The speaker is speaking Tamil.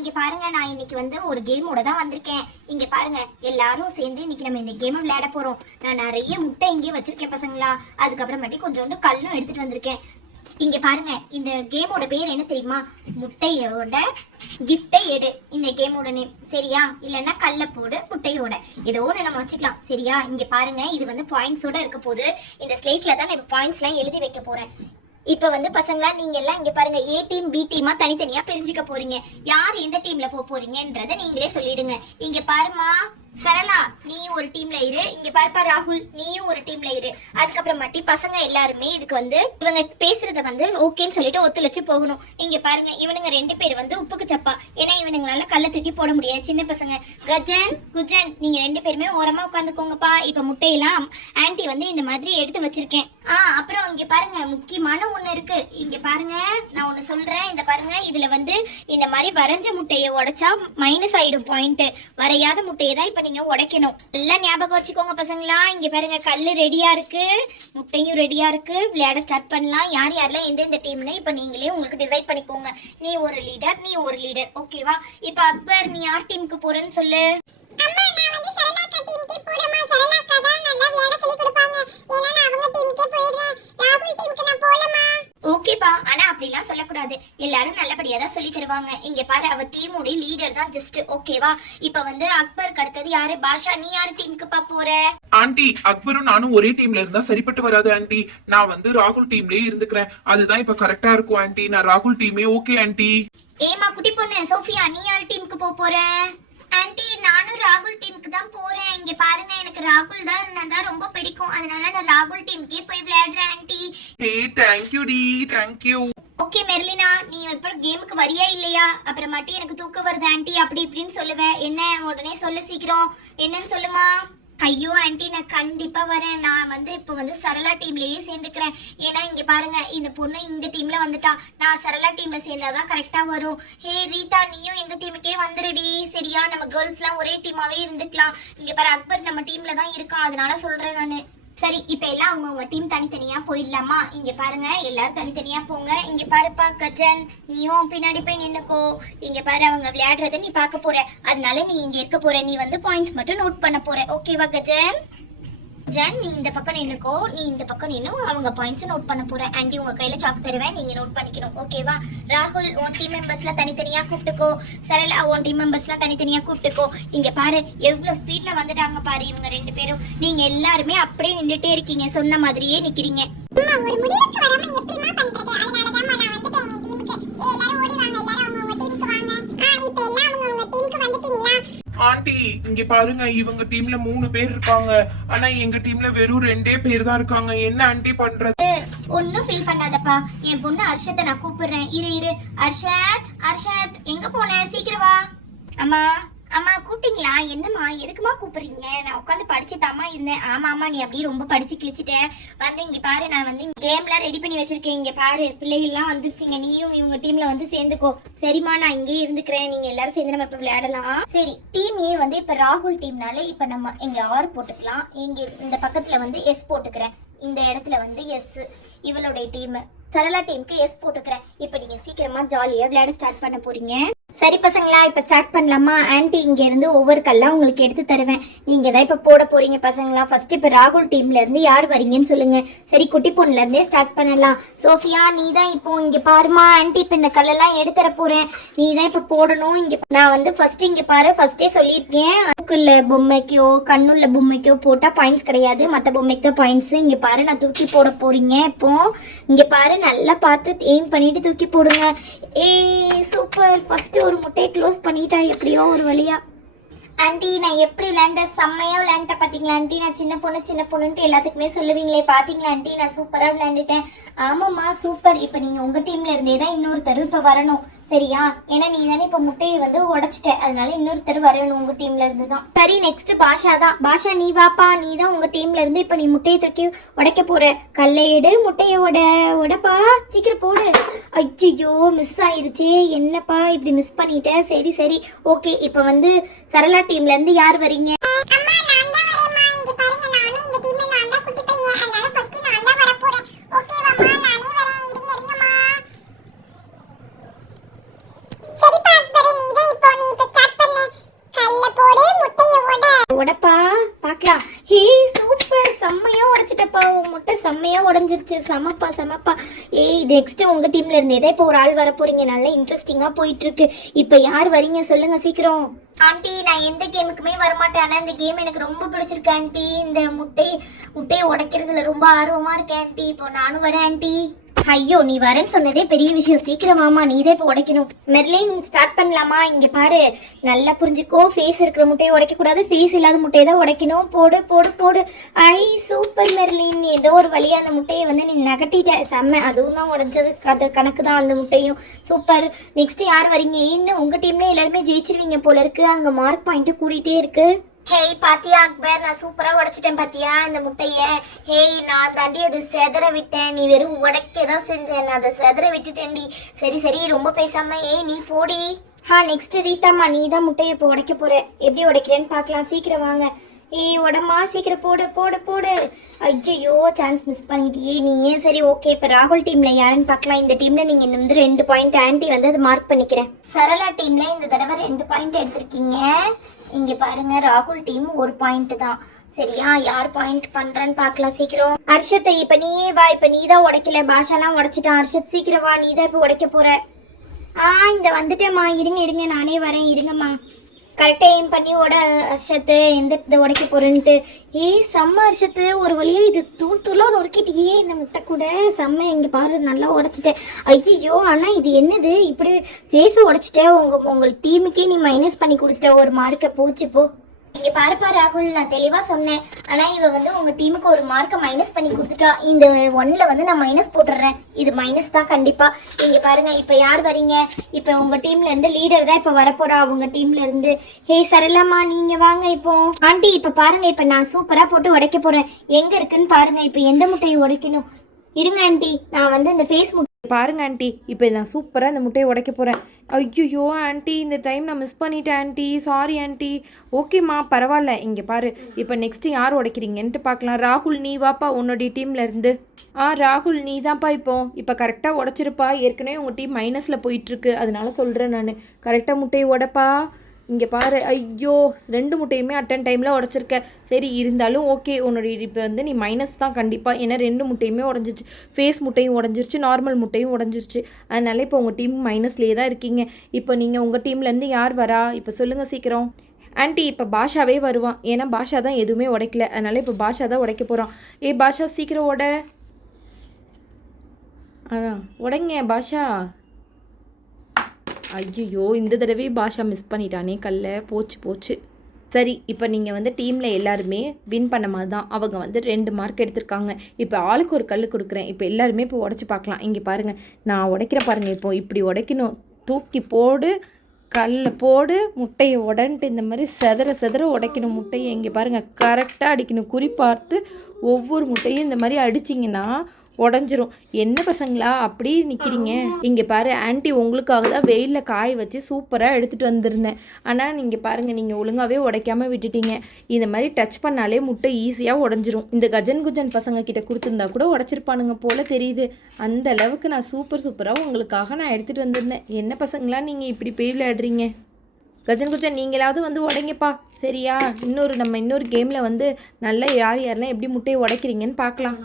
இங்க பாருங்க, நான் இன்னைக்கு வந்து ஒரு கேமோட தான் வந்திருக்கேன். இங்க பாருங்க, எல்லாரும் சேர்ந்து இன்னைக்கு நம்ம இந்த கேமை விளையாட போறோம். நான் நிறைய முட்டை இங்கே வச்சிருக்கேன் பசங்களா. அதுக்கப்புறமேட்டி கொஞ்சோண்டு கல்லும் எடுத்துட்டு வந்திருக்கேன். இங்க பாருங்க, இந்த கேமோட பேர் என்ன தெரியுமா? முட்டையோட கிஃப்டை எடு. இந்த கேமோட நேம் சரியா? இல்லைன்னா கல்ல போடு முட்டையோட, ஏதோ ஒன்று நம்ம வச்சுக்கலாம் சரியா? இங்க பாருங்க, இது வந்து பாயிண்ட்ஸோட இருக்க போது. இந்த ஸ்லேட்ல தான் நான் பாயிண்ட்ஸ் எல்லாம் எழுதி வைக்க போறேன். இப்ப வந்து பசங்களா, நீங்க எல்லாம் இங்க பாருங்க, ஏ டீம் பி டீமா தனித்தனியா பிரிஞ்சுக்க போறீங்க. யார் எந்த டீம்ல போறீங்கன்றத நீங்களே சொல்லிடுங்க. இங்க பாருமா சரளா, நீ ஒரு டீம்ல இரு. இங்க பாருப்பா ராகுல், நீயும் ஒரு டீம்ல இரு. அதுக்கப்புறமாட்டி பசங்க எல்லாருமே இதுக்கு வந்து இவங்க பேசுறத வந்து ஓகேன்னு சொல்லிட்டு ஒத்துழைச்சு போகணும். இங்க பாருங்க, இவனுங்க 2 பேர் வந்து உப்புக்கு சப்பா, ஏன்னா இவனுங்களால கல்ல தூக்கி போட முடியாது. சின்ன பசங்க கஜன் குஜன், நீங்க 2 பேருமே ஓரமா உட்காந்துக்கோங்கப்பா. இப்ப முட்டையெல்லாம் ஆன்ட்டி வந்து இந்த மாதிரி எடுத்து வச்சிருக்கேன். அப்புறம் இங்க பாருங்க, முக்கியமான ஒண்ணு இருக்கு. இங்க பாருங்க, நான் ஒண்ணு சொல்றேன். இந்த பாருங்க, இதுல வந்து இந்த மாதிரி வரைஞ்ச முட்டையை உடைச்சா மைனஸ் ஆயிடும் பாயிண்ட். வரையாத முட்டையை தான் இப்ப நீங்க உடைக்கணும். எல்லாம் ஞாபகம் வச்சுக்கோங்க பசங்களா. இங்க பாருங்க, கல்லு ரெடியா இருக்கு, முட்டையும் ரெடியா இருக்கு. விளையாட ஸ்டார்ட் பண்ணலாம். யார் யாரெல்லாம் எந்தெந்த டீம்னு இப்ப நீங்களே உங்களுக்கு டிசைட் பண்ணிக்கோங்க. நீ ஒரு லீடர், நீ ஒரு லீடர், ஓகேவா? இப்ப அக்பர், நீ யார் டீமுக்கு போறேன்னு சொல்லு. ஓகேப்பா, ஆனா அப்படிலாம் சொல்லக்கூடாது. எல்லாரும் நல்லபடியா தான் சொல்லி தருவாங்க. இங்க பாரு, அவ டீமோட லீடர் தான் ஜஸ்ட், ஓகேவா? இப்ப வந்து அக்பருக்கு அடுத்தது யாரு? பாஷா, நீ யாரு டீமுக்குப்பா போற? ஆண்டி, அக்பரும் நானும் ஒரே டீம்ல இருந்தா சரிப்பட்டு வராது ஆண்டி. நான் வந்து ராகுல் டீம்லயே இருந்துக்கிறேன். அதுதான் இப்ப கரெக்டா இருக்கும் ஆண்டி. நான் ராகுல் டீமே ஓகே ஆண்டி. ஏமா குட்டி பொண்ணு சோஃபியா, நீ யாரு டீமுக்கு போற? ஆண்டி, நானும் ராகுல் டீமுக்கு தான் போறேன். இங்க பாருங்க, எனக்கு ராகுல் தான் ரொம்ப பிடிக்கும். அதனால நான் ராகுல் டீமுக்கே போய் விளையாடுறேன் ஆண்டி. ஹே, தேங்க் யூ டி, தேங்க் யூ. ஓகே மெர்லினா, நீ இப்ப கேமுக்கு வரியா இல்லையா? அப்புறமாட்டி எனக்கு தூக்கம் வருது ஆண்டி அப்படி இப்படின்னு சொல்லுவேன். என்ன உடனே சொல்லு, சீக்கிரம் என்னன்னு சொல்லுமா. ஐயோ ஆண்டி, நான் கண்டிப்பா வரேன். நான் வந்து இப்போ வந்து சரளா டீம்லயே சேர்ந்துக்கிறேன். ஏன்னா இங்க பாருங்க, இந்த பொண்ணு இந்த டீம்ல வந்துட்டா. நான் சரளா டீம்ல சேர்ந்தாதான் கரெக்டா வரும். ஹே ரீதா, நீயும் எங்க டீமுக்கே வந்துருடி சரியா? நம்ம கேர்ள்ஸ் எல்லாம் ஒரே டீமாவே இருந்துக்கலாம். இங்க பாரு, அக்பர் நம்ம டீம்ல தான் இருக்கான், அதனால சொல்றேன் நானு. சரி, இப்ப எல்லாம் அவங்க டீம் தனித்தனியா போயிடலாமா? இங்க பாருங்க, எல்லாரும் தனித்தனியா போங்க. இங்க பாருப்பா கஜன், நீயும் பின்னாடி போய் நின்னுக்கோ. இங்க பாரு, அவங்க விளையாடுறத நீ பார்க்க போற, அதனால நீ இங்க இருக்க போற. நீ வந்து பாயிண்ட்ஸ் மட்டும் நோட் பண்ண போற, ஓகேவா கஜன்? ஜன், நீ இந்த பக்கம் நின்னுக்கோ. நீ இந்த பக்கம் நின்னு அவங்க பாயிண்ட்ஸ் நோட் பண்ண போற. ஆண்டி உங்க கையில சாக் தருவேன், நீங்க நோட் பண்ணிக்கணும், ஓகேவா? ராகுல், உன் டீம் மெம்பர்ஸ்லாம் தனித்தனியா கூப்பிட்டுக்கோ. சரளா, உன் டீம் மெம்பர்ஸ்லாம் தனித்தனியா கூப்பிட்டுக்கோ. இங்க பாரு, எவ்வளவு ஸ்பீட்ல வந்துட்டாங்க பாரு இவங்க 2 பேரும். நீங்க எல்லாருமே அப்படியே நின்னுட்டே இருக்கீங்க, சொன்ன மாதிரியே நிக்கிறீங்க. ஒரு முடிவுக்கு வராம எப்படிமா பண்றது? அதனால தான் நான் வந்துட்டேன் என் டீமுக்கு. எல்லாரும் ஓடி வாங்க, எல்லாரும் அவங்க டீமுக்கு வாங்க. இப்போ எல்லாம் அவங்க டீமுக்கு வந்துட்டீங்களா? ஆண்டி, இங்க பாருங்க, இவங்க டீம்ல 3 பேர் இருக்காங்க. ஆனா எங்க டீம்ல வெறும் 2 பேர் தான் இருக்காங்க. என்ன ஆண்டி பண்றது? ஒன்னும் ஃபீல் பண்ணாதப்பா. என் பொண்ணு அர்ஷத்தை நான் கூப்பிடுறேன். இரு அர்ஷத், அர்ஷத் எங்க போன? சீக்கிரம் வா. அம்மா அம்மா கூப்பிட்டீங்களா? என்னம்மா, எதுக்குமா கூப்பிடுறீங்க? நான் உட்காந்து படிச்சு தாமா இருந்தேன். ஆமா, நீ அப்படியே ரொம்ப படிச்சு கிழிச்சிட்ட. வந்து இங்க பாரு, நான் வந்து கேம்லாம் ரெடி பண்ணி வச்சிருக்கேன். இங்க பாரு, பிள்ளைகள்லாம் வந்துருச்சுங்க. நீயும் இவங்க டீம்ல வந்து சேர்ந்துக்கோ. சரிம்மா, நான் இங்கேயே இருந்துக்கிறேன். நீங்க எல்லாரும் சேர்ந்து நம்ம இப்ப விளையாடலாம். சரி, டீம் ஏ வந்து இப்ப ராகுல் டீம்னால இப்ப நம்ம இங்க R போட்டுக்கலாம். இங்க இந்த பக்கத்துல வந்து S போட்டுக்கிறேன். இந்த இடத்துல வந்து S இவளுடைய டீம். சரளா டீமுக்கு S போட்டுக்கிறேன். இப்ப நீங்க சீக்கிரமா ஜாலியா விளையாட ஸ்டார்ட் பண்ண போறீங்க. சரி பசங்களா, இப்ப ஸ்டார்ட் பண்ணலாமா? ஆன்ட்டி இங்க இருந்து ஒவ்வொரு கல்லா உங்களுக்கு எடுத்து தருவேன். நீங்க தான் இப்ப போட போறீங்க பசங்களா. ஃபர்ஸ்ட் இப்ப ராகுல் டீம்ல இருந்து யார் வரீங்கன்னு சொல்லுங்க. சரி, குட்டி பொண்ணுல இருந்தே ஸ்டார்ட் பண்ணலாம். சோஃபியா, நீ தான் இப்போ இங்க பாருமா. ஆன்ட்டி இப்ப இந்த கல்லெல்லாம் எடுத்துற போறேன். நீ தான் இப்ப போடணும். இங்க நான் வந்து ஃபர்ஸ்ட் இங்க பாரு, ஃபர்ஸ்டே சொல்லியிருக்கேன், அதுக்குள்ள பொம்மைக்கோ கண்ணுள்ள பொம்மைக்கோ போட்டா பாயிண்ட்ஸ் கிடையாது, மத்த பொம்மைக்கு தான் பாயிண்ட்ஸ். இங்க பாரு, நான் தூக்கி போட போறீங்க. இப்போ இங்க பாரு, நல்லா பார்த்து எய்ம் பண்ணிட்டு தூக்கி போடுங்க. சூப்பர். ஃபர்ஸ்ட் ஒரு முட்டையை க்ளோஸ் பண்ணிட்டா எப்படியோ ஒரு வழியா. ஆண்டி, நான் எப்படி விளையாண்டேன்? செம்மையா விளையாண்டேன் பாத்தீங்களா ஆண்டி? நான் சின்ன பொண்ணுன்ட்டு எல்லாத்துக்குமே சொல்லுவீங்களே, பாத்தீங்களா ஆண்டி? நான் சூப்பரா விளையாண்டுட்டேன். ஆமாம்மா, சூப்பர். இப்ப நீங்க உங்க டீம்ல இருந்தே தான் இன்னொருத்தர் இப்ப வரணும் சரியா? ஏன்னா நீ தானே இப்ப முட்டையை வந்து உடைச்சிட்ட, அதனால இன்னொருத்தர் வரணும் உங்க டீம்ல இருந்து தான். சரி, நெக்ஸ்ட் பாஷா தான். பாஷா, நீ வாப்பா. நீ தான் உங்க டீம்ல இருந்து இப்ப நீ முட்டையை தூக்கி உடைக்க போற. கல்லை எடு, முட்டையை உடப்பா, சீக்கிரம் போடு. ஐயோ, மிஸ் ஆயிருச்சே. என்னப்பா இப்படி மிஸ் பண்ணிட்ட? சரி ஓகே. இப்ப வந்து சரளா டீம்ல இருந்து யார் வரீங்க? உடஞ்சிருச்சு. செமப்பா செமப்பா. ஏய் நெக்ஸ்ட் உங்க டீம்ல இருந்து ஏதோ இப்போ ஒரு ஆள் வர போறீங்க. நல்ல இன்ட்ரெஸ்டிங்கா போயிட்டு இருக்கு. இப்போ யார் வரீங்க சொல்லுங்க சீக்கிரம். ஆண்டி நான் எந்த கேமுக்குமே வரமாட்டேன். ஆனால் இந்த கேம் எனக்கு ரொம்ப பிடிச்சிருக்கு ஆண்டி. இந்த முட்டையை உடைக்கிறதுல ரொம்ப ஆர்வமா இருக்கேன் ஆண்டி. இப்போ நானும் வரேன் ஆண்டி. ஐயோ நீ வரேன்னு சொன்னதே பெரிய விஷயம். சீக்கிரம் வாமா, நீ தான் இப்போ உடைக்கணும். மெர்லின் ஸ்டார்ட் பண்ணலாமா? இங்க பாரு, நல்லா புரிஞ்சுக்கோ. ஃபேஸ் இருக்கிற முட்டையை உடைக்க கூடாது, ஃபேஸ் இல்லாத முட்டையை தான் உடைக்கணும். போடு போடு போடு. ஐ சூப்பர் மெர்லின், ஏதோ ஒரு வழியா அந்த முட்டையை வந்து நீ நகட்டிட்ட. செம்ம, அதுவும் தான் உடைஞ்சது. அது கணக்கு தான் அந்த முட்டையும். சூப்பர். நெக்ஸ்ட் யார் வரீங்க? இன்னும் உங்க டீம்ல எல்லாருமே ஜெயிச்சிருவீங்க போல இருக்கு. அங்க மார்க் பாயிண்ட் கூடிட்டே இருக்கு. ஹேய் பாத்தியா அக்பர், நான் சூப்பரா உடைச்சிட்டேன் பாத்தியா இந்த முட்டைய. ஹேய் நான் தாண்டி அது செதற விட்டேன், நீ வெறும் உடைக்க தான் செஞ்சேன், நான் அதை செதற விட்டுட்டேன்டி. சரி சரி ரொம்ப பேசாம நீ போடி. நெக்ஸ்ட் ரீதாம்மா, நீ தான் முட்டையை இப்போ உடைக்க போற. எப்படி உடைக்கிறேன்னு பார்க்கலாம். சீக்கிரம் வாங்க. ஏய் உடமா, சீக்கிரம் போடு போடு போடு. ஐயோ சான்ஸ் மிஸ் பண்ணிட்டியே நீ. ஏன் சரி ஓகே, இப்போ ராகுல் டீம்ல யாருன்னு பார்க்கலாம். இந்த டீம்ல நீங்க இந்த வந்து 2 பாயிண்ட் ஆன்டி வந்து அதை மார்க் பண்ணிக்கிறேன். சரளா டீம்ல இந்த தடவை 2 பாயிண்ட் எடுத்திருக்கீங்க. இங்க பாருங்க ராகுல் டீம் 1 பாயிண்ட் தான். சரியா, யார் பாயிண்ட் பண்றான்னு பார்க்கலாம் சீக்கிரம். ஹர்ஷத் இப்ப நீயே வா. இப்ப நீ தான் உடைக்கல, பாஷாலாம் உடைச்சிட்டான். ஹர்ஷத் சீக்கிரம் வா, நீ தான் இப்ப உடைக்க போற. இந்த வந்துட்டேம்மா. இருங்க இருங்க நானே வரேன், இருங்கம்மா. கரெக்டா எய்ம் பண்ணி ஹர்ஷத்து எந்த இதை உடைக்க போறேன்ட்டு. செம்ம ஹர்ஷத்து, ஒரு வழியா இது தூள் தூளா நொறுக்கிட்டியே இந்த முட்டை கூட. செம்ம, இங்க பாரு நல்லா உடைச்சிட்டேன். ஐயோ ஆனா இது என்னது இப்படி ஃபேஸ உடைச்சிட்டேன். உங்க டீமுக்கே நீ மைனஸ் பண்ணி கொடுத்துட்ட ஒரு மார்க்கை. போச்சு போ. இங்க பாருப்பா ராகுல், நான் தெளிவா சொன்னேன். ஆனா இவ வந்து உங்க டீமுக்கு ஒரு மார்க்கை மைனஸ் பண்ணி கொடுத்துட்டா. இந்த 1ல வந்து நான் மைனஸ் போட்டுறேன். இது மைனஸ் தான் கண்டிப்பா. இங்க பாருங்க இப்ப யார் வரீங்க? இப்ப உங்க டீம்ல இருந்து லீடர் தான் இப்ப வரப்போறா உங்க டீம்ல இருந்து. சரளம்மா நீங்க வாங்க இப்போ. ஆண்டி இப்ப பாருங்க, இப்ப நான் சூப்பரா போட்டு உடைக்க போறேன். எங்க இருக்குன்னு பாருங்க. இப்ப எந்த முட்டையை உடைக்கணும்? இருங்க ஆண்டி, நான் வந்து இந்த ஃபேஸ் பாருங்க ஆண்டி, இப்போ நான் சூப்பராக இந்த முட்டையை உடைக்க போகிறேன். ஐயோ ஆண்டி, இந்த டைம் நான் மிஸ் பண்ணிட்டேன் ஆண்டி, சாரி ஆண்டி. ஓகேம்மா பரவாயில்ல. இங்கே பாரு, இப்போ நெக்ஸ்ட்டு யார் உடைக்கிறீங்கன்ட்டு பார்க்கலாம். ராகுல் நீ வாப்பா உன்னுடைய டீமில் இருந்து. ராகுல் நீ தான்ப்பா இப்போ கரெக்டாக உடைச்சிருப்பா. ஏற்கனவே உங்கள் டீம் மைனஸில் போயிட்டுருக்கு, அதனால சொல்கிறேன் நான். கரெக்டாக முட்டையை உடைப்பா. இங்கே பாரு, ஐயோ 2 முட்டையுமே அட்டன் டைமில் உடச்சிருக்க. சரி இருந்தாலும் ஓகே, உன்னுடைய இப்போ வந்து நீ மைனஸ் தான் கண்டிப்பாக. ஏன்னா 2 முட்டையுமே உடஞ்சிச்சு. ஃபேஸ் முட்டையும் உடஞ்சிருச்சு, நார்மல் முட்டையும் உடஞ்சிருச்சு. அதனால இப்போ உங்கள் டீம் மைனஸ்லேயே தான் இருக்கீங்க. இப்போ நீங்கள் உங்கள் டீம்லேருந்து யார் வரா இப்போ சொல்லுங்கள் சீக்கிரம். ஆண்டி இப்போ பாஷாவே வருவான். ஏன்னா பாஷா தான் எதுவுமே உடைக்கல, அதனால இப்போ பாஷா தான் உடைக்க போகிறான். பாஷா சீக்கிரம் உடைங்க பாஷா. ஐயோ இந்த தடவை பாஷா மிஸ் பண்ணிட்டானே கல்ல. போச்சு போச்சு. சரி இப்போ நீங்கள் வந்து டீமில் எல்லாருமே வின் பண்ண மாதிரி தான். அவங்க வந்து 2 மார்க் எடுத்திருக்காங்க. இப்போ ஆளுக்கு ஒரு கல் கொடுக்குறேன். இப்போ எல்லாருமே இப்போ உடச்சி பார்க்கலாம். இங்கே பாருங்கள், நான் உடைக்கிற பாருங்கள். இப்போ இப்படி உடைக்கணும். தூக்கி போடு, கல்லை போடு, முட்டையை உடன்ட்டு இந்த மாதிரி செதற உடைக்கணும் முட்டையை. இங்கே பாருங்கள், கரெக்டாக அடிக்கணும். குறி பார்த்து ஒவ்வொரு முட்டையும் இந்த மாதிரி அடிச்சிங்கன்னா உடஞ்சிரும். என்ன பசங்களா அப்படி நிற்கிறீங்க? இங்கே பாரு ஆன்ட்டி, உங்களுக்காக தான் வெயிலில் காய வச்சு சூப்பராக எடுத்துகிட்டு வந்திருந்தேன். ஆனால் நீங்கள் பாருங்கள், நீங்கள் ஒழுங்காகவே உடைக்காமல் விட்டுட்டீங்க. இந்த மாதிரி டச் பண்ணாலே முட்டை ஈஸியாக உடஞ்சிரும். இந்த கஜன் குஜன் பசங்க கிட்ட கொடுத்துருந்தா கூட உடச்சிருப்பானுங்க போல தெரியுது. அந்த அளவுக்கு நான் சூப்பராக உங்களுக்காக நான் எடுத்துகிட்டு வந்திருந்தேன். என்ன பசங்களா நீங்கள் இப்படி போய் விளையாடுறீங்க? கஜன் குஜன் நீங்களாவது வந்து உடைங்கப்பா. சரியா, நம்ம இன்னொரு கேமில் வந்து நல்லா யாரெல்லாம் எப்படி முட்டையை உடைக்கிறீங்கன்னு பார்க்கலாம்.